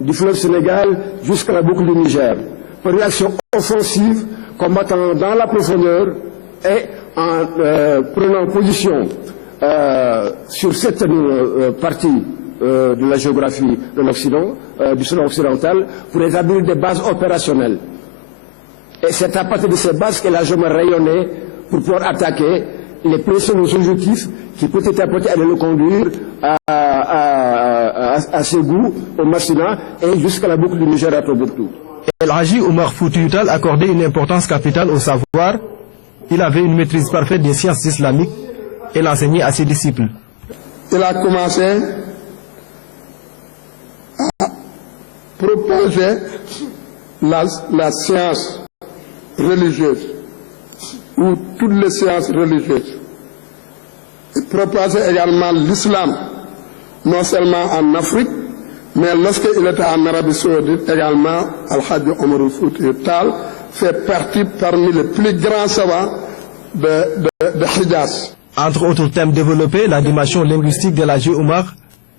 du fleuve Sénégal jusqu'à la boucle du Niger, pour une action offensive combattant dans la profondeur et en prenant position sur cette partie de la géographie de l'Occident, du Soudan occidental, pour établir des bases opérationnelles. Et c'est à partir de ces bases que la jambe rayonnait pour pouvoir attaquer les principaux objectifs qui petit à petit allaient le conduire à Ségou, au Massina et jusqu'à la boucle du Niger à Tombouctou. El Hadji Oumar Foutiyou Tall accordait une importance capitale au savoir. Il avait une maîtrise parfaite des sciences islamiques et l'enseignait à ses disciples. Il a commencé à propager la science religieuse, ou toutes les sciences religieuses. Il propageait également l'islam, non seulement en Afrique, mais lorsqu'il était en Arabie Saoudite également, Al-Hadji Oumar Foutiyou Tall fait partie parmi les plus grands savants de Hijaz. Entre autres thèmes développés, la dimension linguistique d'El Hadji Oumar,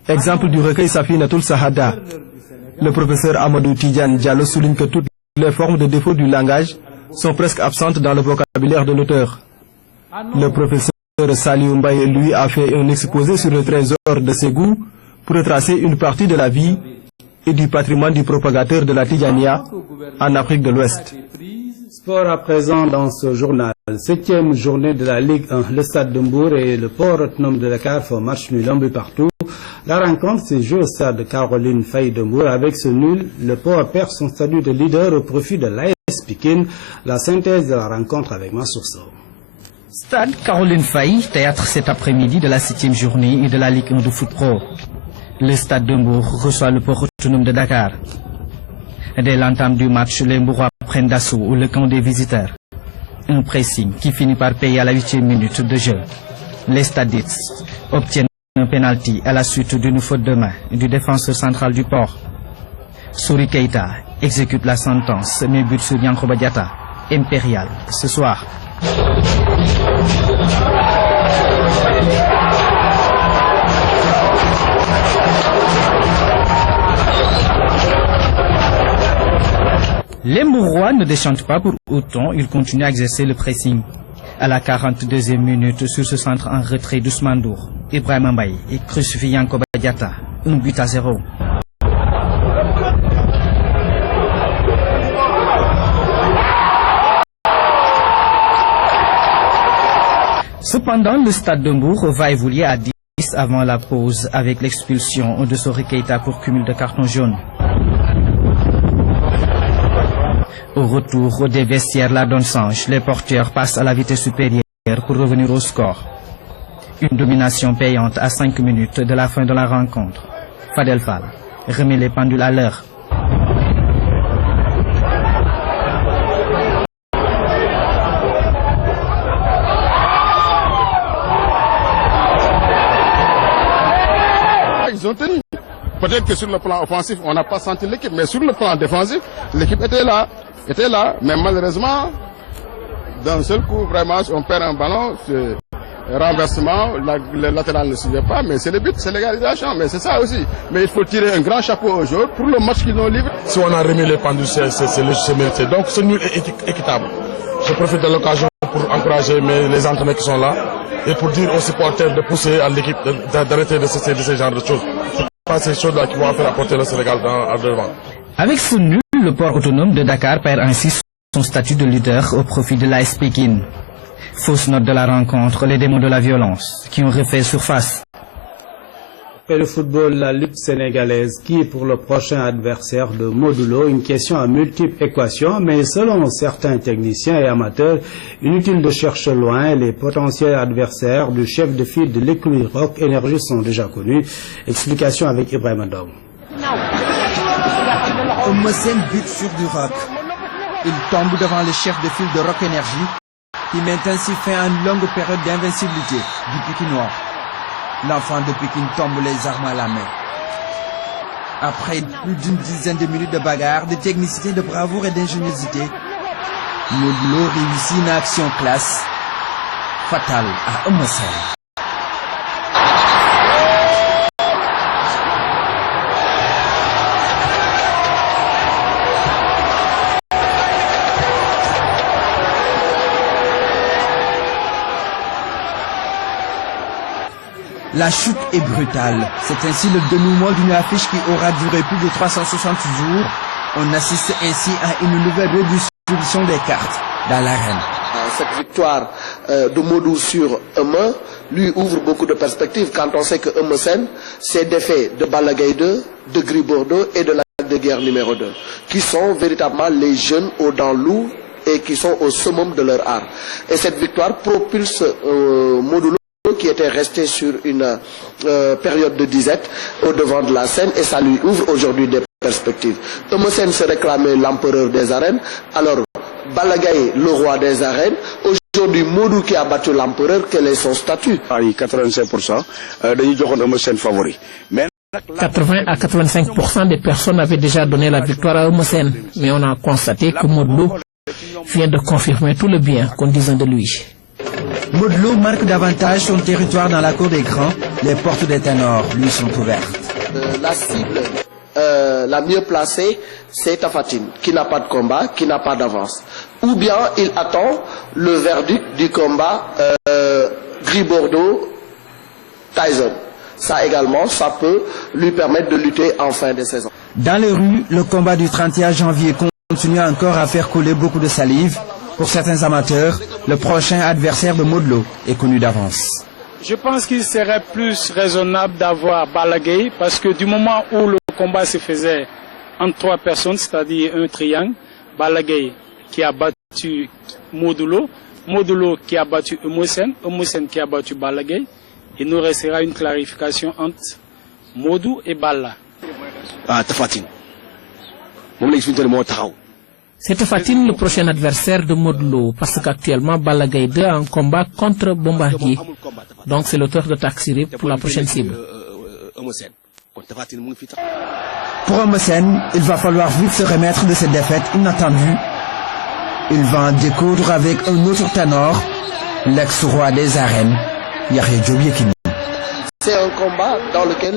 exemple du recueil Safinatul Sahada. Le professeur Amadou Tidiane Diallo souligne que toutes les formes de défaut du langage sont presque absentes dans le vocabulaire de l'auteur. Le professeur Saliou Mbaye, lui, a fait un exposé sur le trésor de Ségou pour retracer une partie de la vie et du patrimoine du propagateur de la Tidjania en Afrique de l'Ouest. Sport à présent dans ce journal. 7e journée de la Ligue 1. Le Stade de Mbour et le Port autonome de Dakar font match nul un but partout. La rencontre s'est jouée au stade de Caroline Faye de Mbour. Avec ce nul, le Port perd son statut de leader au profit de l'AS Pikine. La synthèse de la rencontre avec Mansour Sow. Stade Caroline Faye, théâtre cet après-midi de la 7e journée et de la Ligue 1 de foot pro. Le Stade de Mbour reçoit le Port autonome de Dakar. Dès l'entame du match, les Mbourois prennent d'assaut le camp des visiteurs. Un pressing qui finit par payer à la 8e minute de jeu. Les Stadites obtiennent un penalty à la suite d'une faute de main du défenseur central du Port. Souri Keita exécute la sentence, mais but sur Yankoba Diatta, impérial, ce soir. Les Mbourois ne déchantent pas pour autant, ils continuent à exercer le pressing. À la 42e minute, sur ce centre en retrait d'Ousmane Dour, Ibrahim Mbaye et crucifie Yankoba Diatta, 1-0. Cependant, le Stade de Mbour va évoluer à 10 avant la pause avec l'expulsion de Souri Keita pour cumul de cartons jaunes. Au retour des vestiaires, la donne change. Les porteurs passent à la vitesse supérieure pour revenir au score. Une domination payante à 5 minutes de la fin de la rencontre. Fadel Fall remet les pendules à l'heure. Ils ont tenu. Peut-être que sur le plan offensif, on n'a pas senti l'équipe, mais sur le plan défensif, l'équipe était là, mais malheureusement, d'un seul coup, vraiment, on perd un ballon, renversement, le latéral ne suivait pas, mais c'est le but, c'est l'égalisation, mais c'est ça aussi. Mais il faut tirer un grand chapeau aux joueurs pour le match qu'ils ont livré. Si on a remis les pendules, c'est mérité. Donc ce nul est équitable. Je profite de l'occasion pour encourager les entraîneurs qui sont là et pour dire aux supporters de pousser à l'équipe d'arrêter de ce genre de choses. Pas ces choses-là qui vont faire apporter le Sénégal devant. Avec ce nul, le Port autonome de Dakar perd ainsi son statut de leader au profit de l'AS Pikine. Fausse note de la rencontre, les démons de la violence qui ont refait surface. Et le football, la lutte sénégalaise, qui est pour le prochain adversaire de Modulo, une question à multiples équations, mais selon certains techniciens et amateurs, inutile de chercher loin, les potentiels adversaires du chef de file de l'écurie Rock Énergie sont déjà connus. Explication avec Ibrahim Ndong. Homocène bute sur du Rock. Il tombe devant le chef de file de Rock Énergie, qui met ainsi fin à une longue période d'invincibilité du Pikinois. L'enfant de Pikine tombe les armes à la main. Après plus d'une dizaine de minutes de bagarre, de technicité, de bravoure et d'ingéniosité, Modulo réussit une action classe fatale à Homocène. La chute est brutale. C'est ainsi le dénouement d'une affiche qui aura duré plus de 360 jours. On assiste ainsi à une nouvelle redistribution des cartes dans l'arène. Cette victoire de Modou sur Eumeu lui ouvre beaucoup de perspectives quand on sait que Eumeu Sène s'est défait de Balla Gaye 2, de Gris Bordeaux et de la de guerre numéro 2, qui sont véritablement les jeunes aux dents lourdes et qui sont au summum de leur art. Et cette victoire propulse Modou Lo, qui était resté sur une période de disette au devant de la scène, et ça lui ouvre aujourd'hui des perspectives. Eumeu Sène se réclamait l'empereur des arènes, alors Balla Gaye le roi des arènes. Aujourd'hui, Modou qui a battu l'empereur, quel est son statut? 85%, dañuy joxoon Eumeu Sène favori. 80 à 85% des personnes avaient déjà donné la victoire à Eumeu Sène, mais on a constaté que Modou Lo vient de confirmer tout le bien qu'on disait de lui. Modou Lo marque davantage son territoire dans la cour des grands. Les portes des ténors lui sont ouvertes. La cible la mieux placée, c'est Tapha Tine, qui n'a pas de combat, qui n'a pas d'avance. Ou bien il attend le verdict du combat Gris Bordeaux-Tyson. Ça également, ça peut lui permettre de lutter en fin de saison. Dans les rues, le combat du 31 janvier continue encore à faire couler beaucoup de salive. Pour certains amateurs, le prochain adversaire de Modou Lo est connu d'avance. Je pense qu'il serait plus raisonnable d'avoir Balla Gaye parce que du moment où le combat se faisait entre 3 personnes, c'est-à-dire un triangle, Balla Gaye qui a battu Modou Lo, Modou Lo qui a battu Eumeu Sène qui a battu Balla Gaye, il nous restera une clarification entre Modou et Balla. Tapha Tine. C'est Tapha Tine le prochain adversaire de Modou Lo parce qu'actuellement Balla Gaye 2 a un combat contre Bombardier. Donc c'est l'auteur de Taxi Rip pour la prochaine cible. Pour Eumeu Sène, il va falloir vite se remettre de cette défaite inattendue. Il va en découdre avec un autre ténor, l'ex-roi des arènes, Yahya Diop Yékini. C'est un combat dans lequel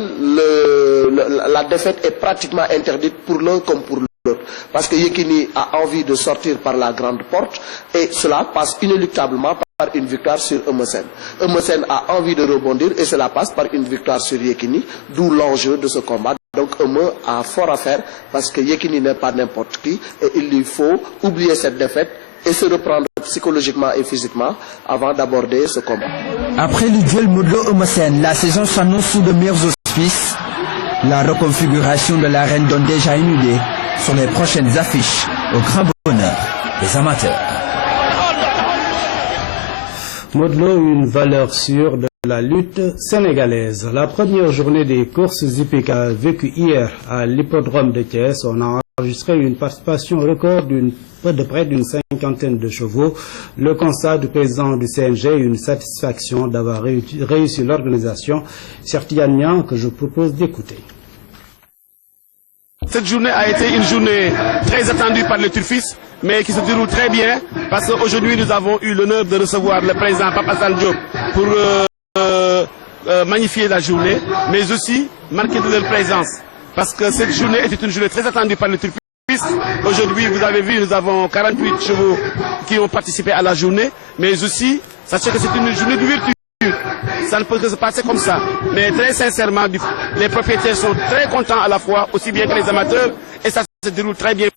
la défaite est pratiquement interdite pour l'un comme pour l'autre. Parce que Yékini a envie de sortir par la grande porte et cela passe inéluctablement par une victoire sur Eumeu Sène. Eumeu Sène a envie de rebondir et cela passe par une victoire sur Yékini, d'où l'enjeu de ce combat. Donc Eumeu a fort à faire parce que Yékini n'est pas n'importe qui et il lui faut oublier cette défaite et se reprendre psychologiquement et physiquement avant d'aborder ce combat. Après le duel Modou Lo Eumeu Sène, la saison s'annonce sous de meilleurs auspices. La reconfiguration de l'arène donne déjà une idée sur les prochaines affiches au grand bonheur des amateurs. Modou Lo, une valeur sûre de la lutte sénégalaise. La première journée des courses hippiques vécue hier à l'hippodrome de Thiès, on a enregistré une participation record de près d'une 50aine de chevaux. Le constat du président du CNG, une satisfaction d'avoir réussi l'organisation. Certian Niang, que je propose d'écouter. Cette journée a été une journée très attendue par les turfistes, mais qui se déroule très bien parce qu'aujourd'hui nous avons eu l'honneur de recevoir le président Papa Assane Diop pour magnifier la journée, mais aussi marquer de leur présence. Parce que cette journée était une journée très attendue par les turfistes. Aujourd'hui, vous avez vu, nous avons 48 chevaux qui ont participé à la journée, mais aussi, sachez que c'est une journée d'ouverture. Ça ne peut que se passer comme ça. Mais très sincèrement, les propriétaires sont très contents à la fois, aussi bien que les amateurs, et ça se déroule très bien.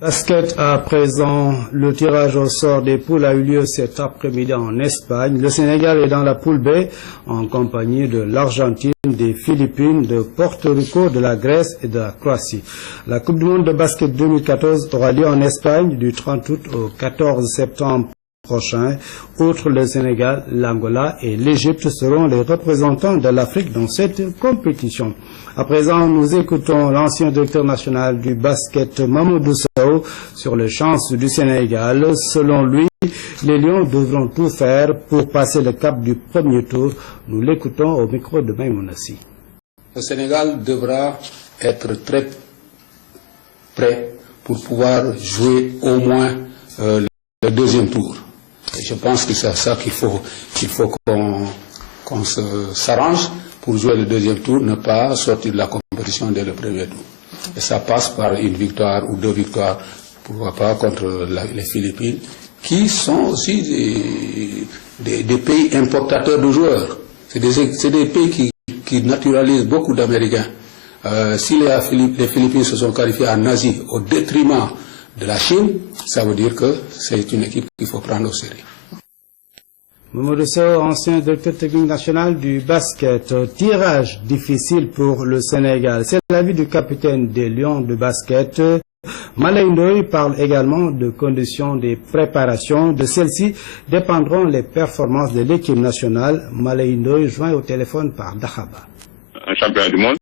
Basket à présent, le tirage au sort des poules a eu lieu cet après-midi en Espagne. Le Sénégal est dans la poule B en compagnie de l'Argentine, des Philippines, de Porto Rico, de la Grèce et de la Croatie. La Coupe du Monde de basket 2014 aura lieu en Espagne du 30 août au 14 septembre prochain. Outre le Sénégal, l'Angola et l'Égypte seront les représentants de l'Afrique dans cette compétition. À présent, nous écoutons l'ancien directeur national du basket, Mamadou Sow, sur les chances du Sénégal. Selon lui, les Lions devront tout faire pour passer le cap du premier tour. Nous l'écoutons au micro de Maïmounassi. Le Sénégal devra être très prêt pour pouvoir jouer au moins le deuxième tour. Et je pense que c'est ça qu'il faut qu'on s'arrange pour jouer le deuxième tour, ne pas sortir de la compétition dès le premier tour. Et ça passe par une victoire ou 2 victoires, pourquoi pas, contre les Philippines, qui sont aussi des pays importateurs de joueurs. C'est des pays qui naturalisent beaucoup d'Américains. Si les Philippines se sont qualifiés en Asie au détriment de la Chine, ça veut dire que c'est une équipe qu'il faut prendre au sérieux. Mamadou Sow, ancien directeur technique national du basket. Tirage difficile pour le Sénégal. C'est l'avis du capitaine des Lions de basket. Malay Ndoye parle également de conditions de préparation. De celles-ci dépendront les performances de l'équipe nationale. Malay Ndoye joint au téléphone par Dahaba. Un champion du monde.